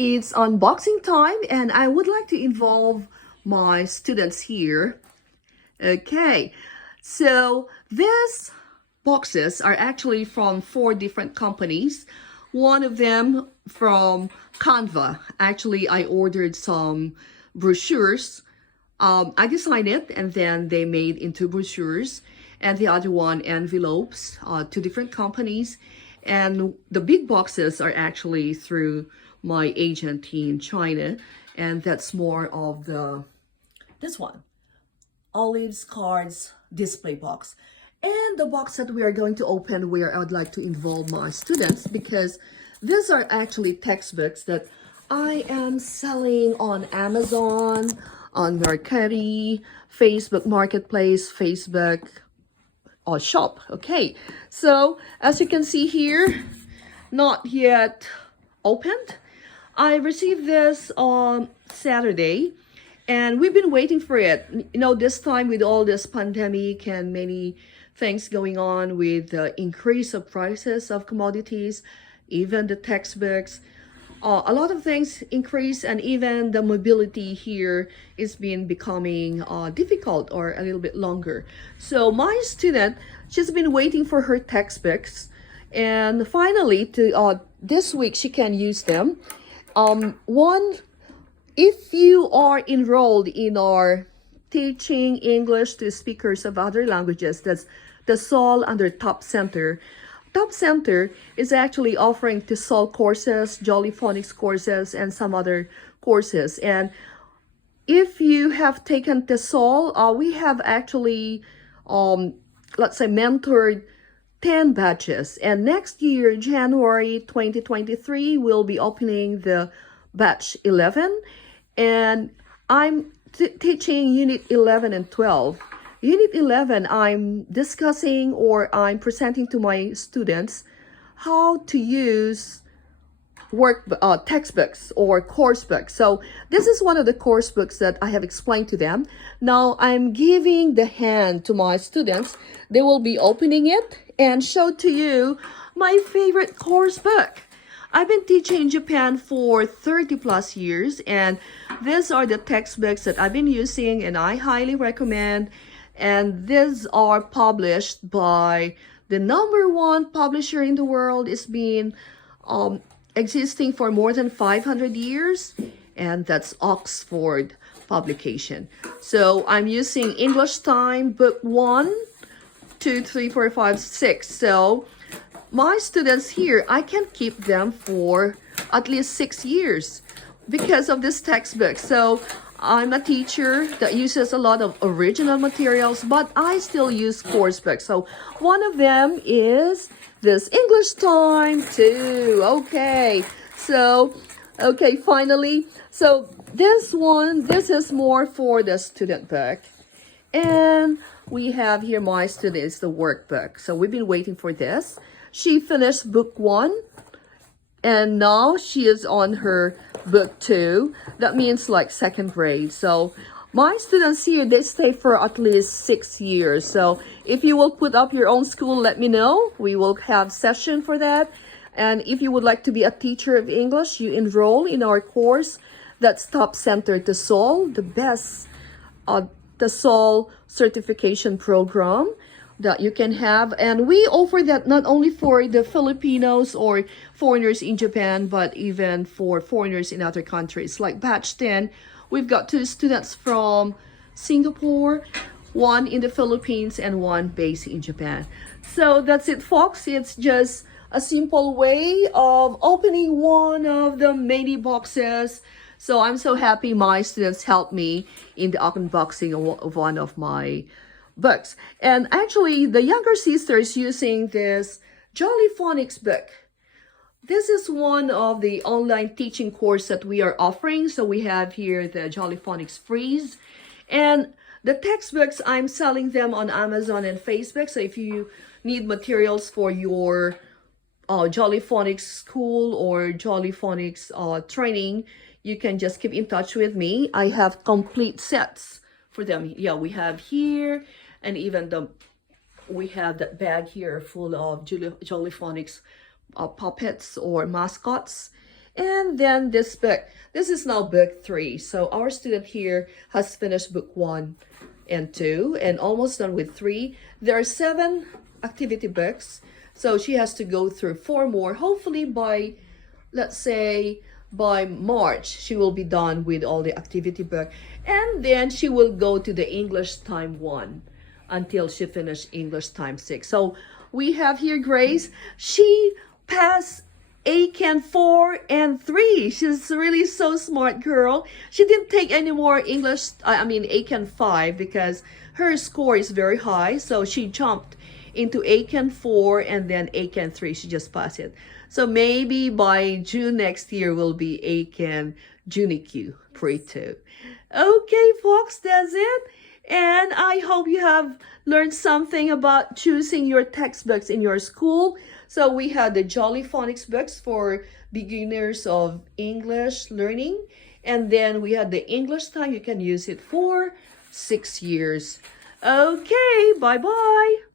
it's unboxing time and I would like to involve my students here. Okay, so these boxes are actually from 4 different companies. One of them from Canva. Actually, I ordered some brochures. I designed it and then they made into brochures. And the other one, envelopes, 2 different companies. And the big boxes are actually through my agent in China. And that's more of this one, Olive's Cards display box. And the box that we are going to open, where I would like to involve my students, because these are actually textbooks that I am selling on Amazon, on Mercari, Facebook Marketplace, Facebook shop. Okay, so as you can see here, not yet opened. I received this on Saturday and we've been waiting for it. You know, this time with all this pandemic and many things going on with the increase of prices of commodities, even the textbooks, a lot of things increase, and even the mobility here is becoming difficult or a little bit longer. So my student, she's been waiting for her textbooks, and finally this week she can use them. If you are enrolled in our teaching English to speakers of other languages, that's the SOL under Top Center. Top Center is actually offering TESOL courses, Jolly Phonics courses, and some other courses. And if you have taken TESOL, we have actually, let's say, mentored 10 batches. And next year, January 2023, we'll be opening the batch 11. And I'm teaching Unit 11 and 12. Unit 11, I'm discussing or I'm presenting to my students how to use textbooks or course books. So this is one of the course books that I have explained to them. Now I'm giving the hand to my students. They will be opening it and show to you my favorite course book. I've been teaching in Japan for 30 plus years, and these are the textbooks that I've been using and I highly recommend. And these are published by the #1 publisher in the world. It's been existing for more than 500 years, and that's Oxford publication. So I'm using English Time book 1, 2, 3, 4, 5, 6. So my students here, I can keep them for at least 6 years because of this textbook. So I'm a teacher that uses a lot of original materials, but I still use course books. So one of them is this English Time too. Okay, so, okay, finally. So this is more for the student book. And we have here my students, the workbook. So we've been waiting for this. She finished book 1. And now she is on her book 2. That means like 2nd grade. So my students here, they stay for at least 6 years. So if you will put up your own school, let me know. We will have session for that. And if you would like to be a teacher of English, you enroll in our course. That's Top Center TESOL, the best TESOL certification program that you can have. And we offer that not only for the Filipinos or foreigners in Japan, but even for foreigners in other countries. Like batch 10, we've got 2 students from Singapore, 1 in the Philippines, and 1 based in Japan. So that's it, folks. It's just a simple way of opening one of the many boxes. So I'm so happy my students helped me in the unboxing of one of my books. And actually, the younger sister is using this Jolly Phonics book. This is one of the online teaching course that we are offering. So we have here the Jolly Phonics Freeze. And the textbooks, I'm selling them on Amazon and Facebook. So if you need materials for your Jolly Phonics school or Jolly Phonics training, you can just keep in touch with me. I have complete sets for them. Yeah, we have here, and even we have that bag here full of Jolly Phonics puppets or mascots. And then this book. This is now book 3. So our student here has finished book 1 and 2 and almost done with 3. There are 7 activity books. So she has to go through 4 more. Hopefully by, let's say, by March, she will be done with all the activity book. And then she will go to the English time 1 until she finished English time 6. So we have here Grace. She passed ACAN 4 and 3. She's really so smart girl. She didn't take any more English, ACAN 5 because her score is very high. So she jumped into ACAN 4 and then ACAN 3. She just passed it. So maybe by June next year will be ACAN Junikyu Pre-2. Okay, folks, that's it. And I hope you have learned something about choosing your textbooks in your school. So we had the Jolly Phonics books for beginners of English learning. And then we had the English time. You can use it for 6 years. Okay, bye-bye.